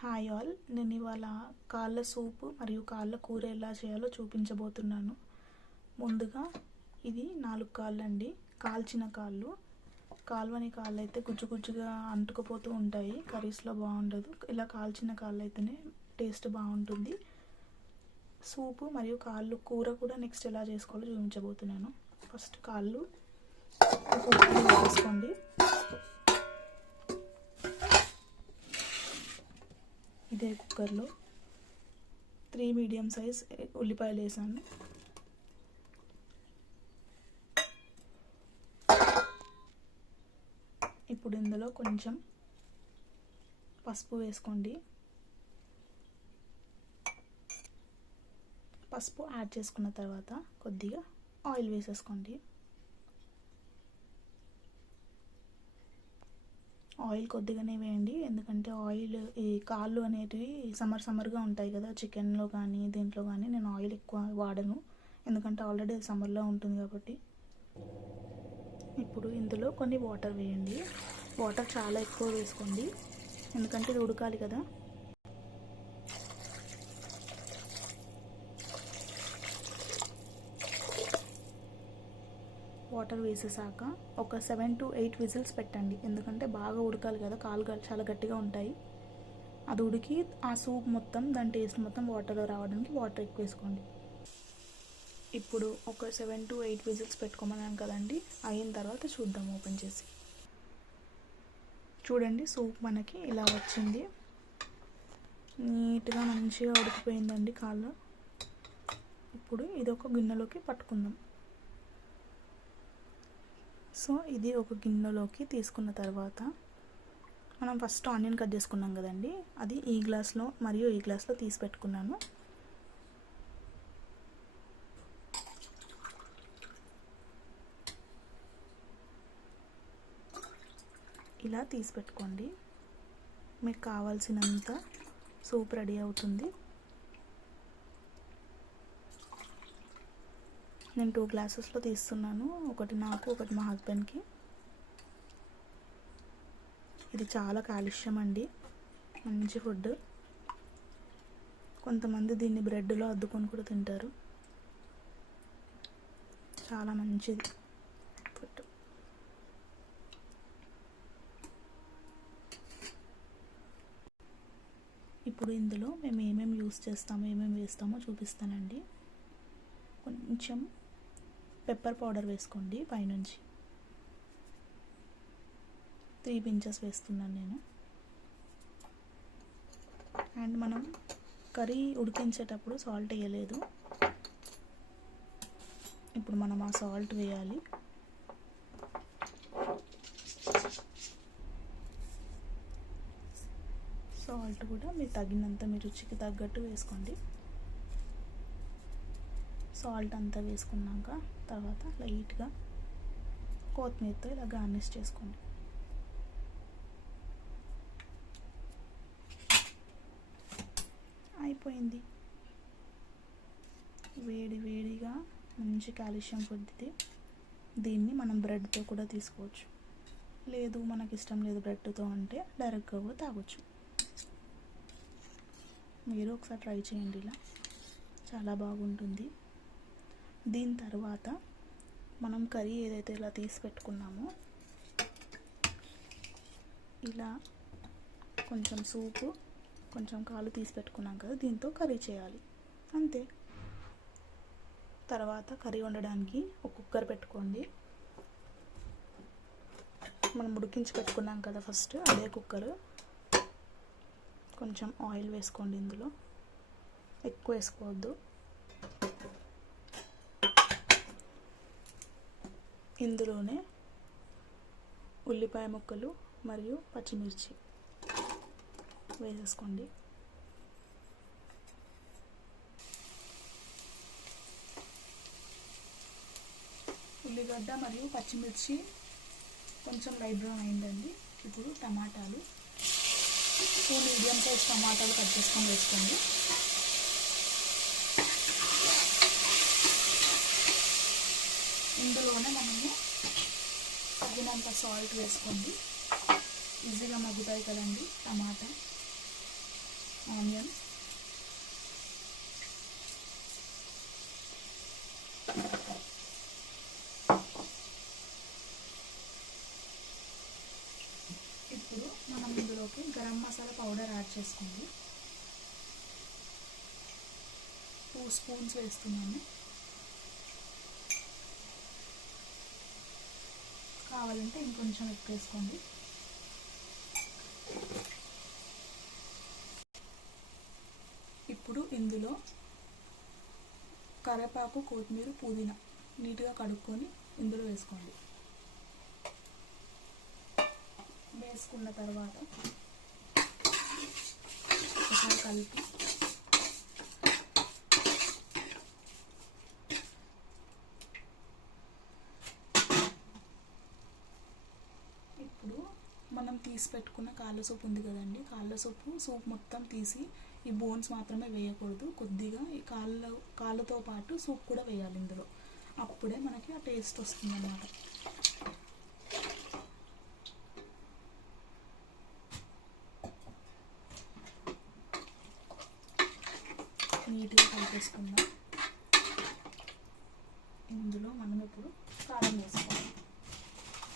Hi all, నేను ఇవాళ కాళ్ళ సూపు మరియు కాళ్ళ కూర ఎలా చేయాలో చూపించబోతున్నాను. ముందుగా ఇది 4 కాళ్ళు అండి, కాల్చిన కాళ్ళు. కాల్వని కాళ్ళు అయితే గుజ్జు గుజ్జుగా అంటుకుపోతూ ఉంటాయి, కర్రీస్లో బాగుండదు. ఇలా కాల్చిన కాళ్ళు అయితేనే టేస్ట్ బాగుంటుంది. సూపు మరియు కాళ్ళు కూర కూడా నెక్స్ట్ ఎలా చేసుకోవాలో చూపించబోతున్నాను. ఫస్ట్ కాళ్ళు వేసుకోండి. ఇదే కుక్కర్లో 3 మీడియం సైజ్ ఉల్లిపాయలు వేసాను. ఇప్పుడు ఇందులో కొంచెం పసుపు వేసుకోండి. పసుపు యాడ్ చేసుకున్న తర్వాత కొద్దిగా ఆయిల్ వేసేసుకోండి. ఆయిల్ కొద్దిగానే వేయండి, ఎందుకంటే ఆయిల్ ఈ కాళ్ళు అనేటివి సమ్మర్గా ఉంటాయి కదా, చికెన్లో కానీ దీంట్లో కానీ. నేను ఆయిల్ ఎక్కువ వాడను, ఎందుకంటే ఆల్రెడీ సమ్మర్లో ఉంటుంది కాబట్టి. ఇప్పుడు ఇందులో కొన్ని వాటర్ వేయండి. వాటర్ చాలా ఎక్కువ వేసుకోండి, ఎందుకంటే ఇది ఉడకాలి కదా. వాటర్ వేసేసాక ఒక 7 to 8 విజిల్స్ పెట్టండి, ఎందుకంటే బాగా ఉడకాలి కదా. కాళ్ళు చాలా గట్టిగా ఉంటాయి. అది ఉడికి ఆ సూప్ మొత్తం, దాని టేస్ట్ మొత్తం వాటర్లో రావడానికి వాటర్ ఎక్కువ వేసుకోండి. ఇప్పుడు ఒక 7 to 8 విజిల్స్ పెట్టుకోమన్నాను కదండి, అయిన తర్వాత చూద్దాం ఓపెన్ చేసి. చూడండి, సూప్ మనకి ఇలా వచ్చింది, నీట్గా మంచిగా ఉడికిపోయిందండి కాళ్ళు. ఇప్పుడు ఇది ఒక గిన్నెలోకి పట్టుకుందాం. సో ఇది ఒక గిన్నెలోకి తీసుకున్న తర్వాత మనం ఫస్ట్ ఆనియన్ కట్ చేసుకున్నాం కదండి, అది ఈ గ్లాస్లో మరియు ఈ గ్లాస్లో తీసి పెట్టుకున్నాను. ఇలా తీసి పెట్టుకోండి, మీకు కావాల్సినంత సూప్ రెడీ అవుతుంది. నేను 2 గ్లాసెస్లో తీస్తున్నాను, ఒకటి నాకు, ఒకటి మా హస్బెండ్కి. ఇది చాలా కాల్షియం అండి, మంచి ఫుడ్. కొంతమంది దీన్ని బ్రెడ్లో అద్దుకొని కూడా తింటారు, చాలా మంచిది ఫుడ్. ఇప్పుడు ఇందులో మేము ఏమేమి యూస్ చేస్తామో, ఏమేమి వేస్తామో చూపిస్తానండి. కొంచెం పెప్పర్ పౌడర్ వేసుకోండి పైనుంచి, 3 pinches వేస్తున్నాను నేను. అండ్ మనం కర్రీ ఉడికించేటప్పుడు సాల్ట్ వేయలేదు, ఇప్పుడు మనం ఆ సాల్ట్ వేయాలి. సాల్ట్ కూడా మీరు తగినంత, మీ రుచికి తగ్గట్టు వేసుకోండి. సాల్ట్ అంతా వేసుకున్నాక తర్వాత లైట్గా కొత్తిమీరతో ఇలా గార్నిష్ చేసుకోండి. అయిపోయింది, వేడి వేడిగా మంచి కాల్షియం ఫుడ్ ఇది. దీన్ని మనం బ్రెడ్తో కూడా తీసుకోవచ్చు, లేదు మనకి ఇష్టం లేదు బ్రెడ్తో అంటే డైరెక్ట్గా కూడా తాగొచ్చు. మీరు ఒకసారి ట్రై చేయండి, ఇలా చాలా బాగుంటుంది. దీని తర్వాత మనం కర్రీ ఏదైతే ఇలా తీసి పెట్టుకున్నామో, ఇలా కొంచెం సూపు, కొంచెం కాళ్ళు తీసి పెట్టుకున్నాం కదా, దీంతో కర్రీ చేయాలి, అంతే. తర్వాత కర్రీ వండడానికి ఒక కుక్కర్ పెట్టుకోండి. మనం ఉడికించి పెట్టుకున్నాం కదా ఫస్ట్, అదే కుక్కర్. కొంచెం ఆయిల్ వేసుకోండి, ఇందులో ఎక్కువ వేసుకోవద్దు. ఇందులోనే ఉల్లిపాయ ముక్కలు మరియు పచ్చిమిర్చి వేసేసుకోండి. ఉల్లిగడ్డ మరియు పచ్చిమిర్చి కొంచెం లైట్ బ్రౌన్ అయిందండి. ఇప్పుడు టమాటాలు, 2 మీడియం సైజ్ టమాటాలు కట్ చేసుకొని వేసుకోండి. ఇందులోనే మనము తగినంత సాల్ట్ వేసుకోండి, ఈజీగా మగ్గుతాయి కదండి టమాటా. ఆనియన్, ఇప్పుడు మనం ఇందులోకి గరం మసాలా పౌడర్ యాడ్ చేసుకోండి. 2 స్పూన్స్ వేస్తున్నాను. కావాలంటే ఇంకొంచెం ఎక్కువ వేసుకోండి. ఇప్పుడు ఇందులో కరివేపాకు, కొత్తిమీర, పుదీనా నీట్గా కడుక్కొని ఇందులో వేసుకోండి. వేసుకున్న తర్వాత ఒకసారి కలిపి ఇప్పుడు మనం తీసి పెట్టుకున్న కాళ్ళ సూప్ ఉంది కదండి, కాళ్ళ సూప్ మొత్తం తీసి ఈ బోన్స్ మాత్రమే వేయకూడదు, కొద్దిగా ఈ కాళ్ళతో పాటు సూప్ కూడా వేయాలి ఇందులో. అప్పుడే మనకి ఆ టేస్ట్ వస్తుంది అన్నమాట. నీట్గా కలిపేసుకుందాం. ఇందులో మనం ఇప్పుడు కారం వేసుకోవాలి.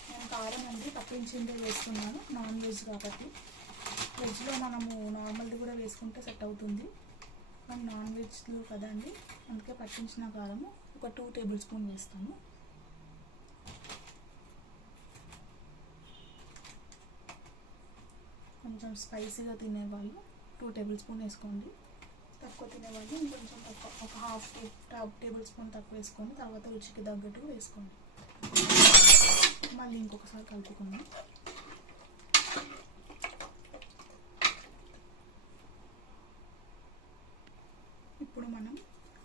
నేను కారం అండి తప్పించిందే వేస్తున్నాను, నాన్ వెజ్ కాబట్టి. వెజ్లో మనము నార్మల్ది కూడా వేసుకుంటే సెట్ అవుతుంది, కానీ నాన్ వెజ్లో కదండి, అందుకే పట్టించిన కారము ఒక 2 టేబుల్ స్పూన్ వేస్తాను. కొంచెం స్పైసీగా తినేవాళ్ళు 2 టేబుల్ స్పూన్ వేసుకోండి. తక్కువ తినేవాళ్ళు ఇంకొంచెం తక్కువ, ఒక హాఫ్ టేబుల్ స్పూన్ తక్కువ వేసుకొని తర్వాత రుచికి తగ్గట్టు వేసుకోండి. మళ్ళీ ఇంకొకసారి కలుపుకుందాం. ఇప్పుడు మనం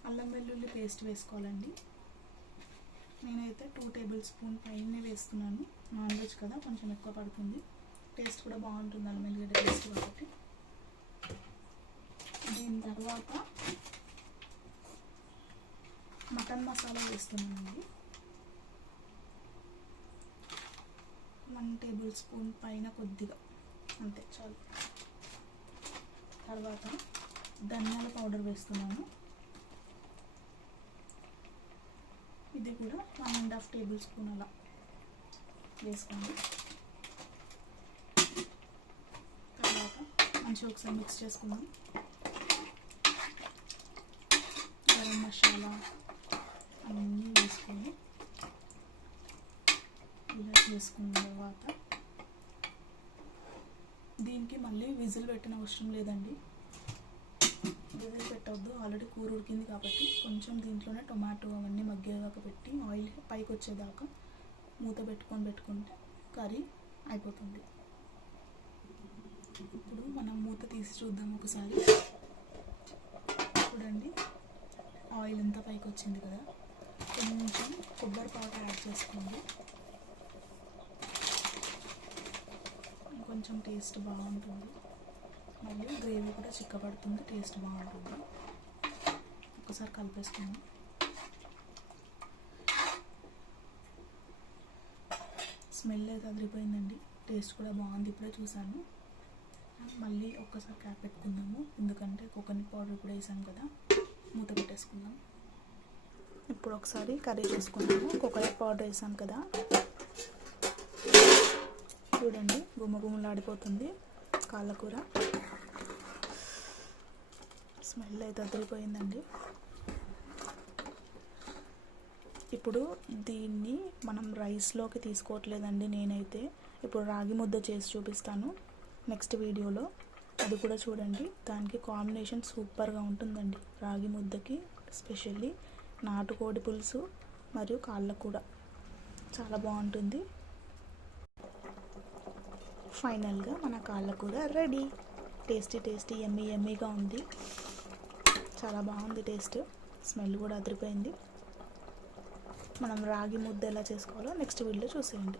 అల్లం వెల్లుల్లి పేస్ట్ వేసుకోవాలండి. నేనైతే 2 టేబుల్ స్పూన్ పైనే వేస్తున్నాను, నాన్ వెజ్ కదా కొంచెం ఎక్కువ పడుతుంది, టేస్ట్ కూడా బాగుంటుంది అల్లం వెల్లుల్లి పేస్ట్ కాబట్టి. దీని తర్వాత మటన్ మసాలా వేస్తున్నానండి. 1 టేబుల్ స్పూన్ పైన కొద్దిగా, అంతే చాలు. తర్వాత ధనియాల పౌడర్ వేస్తున్నాను, ఇది కూడా 1.5 టేబుల్ స్పూన్ అలా వేసుకోండి. తర్వాత మంచిగా ఒకసారి మిక్స్ చేసుకుందాం. గరం మసాలా అన్నీ వేసుకొని ఇలా చేసుకున్న తర్వాత దీనికి మళ్ళీ విజిల్ పెట్టిన అవసరం లేదండి, విజిల్ పెట్టవద్దు, ఆల్రెడీ కూర ఉడికింది కాబట్టి. కొంచెం దీంట్లోనే టొమాటో అవన్నీ మగ్గేదాకా పెట్టి ఆయిల్ పైకి వచ్చేదాకా మూత పెట్టుకుంటే కర్రీ అయిపోతుంది. ఇప్పుడు మనం మూత తీసి చూద్దాం ఒకసారి. చూడండి ఆయిల్ ఎంత పైకి వచ్చింది కదా. కొంచెం కొబ్బరి పౌడర్ యాడ్ చేసుకోండి, కొంచెం టేస్ట్ బాగుంటుంది, మరియు గ్రేవీ కూడా చిక్కబడుతుంది, టేస్ట్ బాగుంటుంది. ఒకసారి కలిపేసుకుందాం. స్మెల్ అయితే అదిరిపోయిందండి, టేస్ట్ కూడా బాగుంది, ఇప్పుడే చూసాను. మళ్ళీ ఒక్కసారి క్యాప్ పెట్టుకుందాము, ఎందుకంటే కోకోనట్ పౌడర్ కూడా వేసాం కదా. మూత పెట్టేసుకుందాం. ఇప్పుడు ఒకసారి కర్రీ చేసుకుందాము. కోకోనట్ పౌడర్ వేసాం కదా, చూడండి గుమ్మగుమ్మలాడిపోతుంది కాళ్ళ కూర. స్మెల్ అయితే అదిరిపోయిందండి. ఇప్పుడు దీన్ని మనం రైస్లోకి తీసుకోవట్లేదండి నేనైతే. ఇప్పుడు రాగి ముద్ద చేసి చూపిస్తాను నెక్స్ట్ వీడియోలో, అది కూడా చూడండి. దానికి కాంబినేషన్ సూపర్గా ఉంటుందండి, రాగి ముద్దకి స్పెషల్లీ నాటుకోడి పులుసు మరియు కాళ్ళ కూర చాలా బాగుంటుంది. ఫైనల్గా మన కాళ్ళ కూర రెడీ. టేస్టీ యమ్మీగా ఉంది, చాలా బాగుంది టేస్ట్, స్మెల్ కూడా అదిరిపోయింది. మనం రాగి ముద్ద ఎలా చేసుకోవాలో నెక్స్ట్ వీడియోలో చూసేయండి.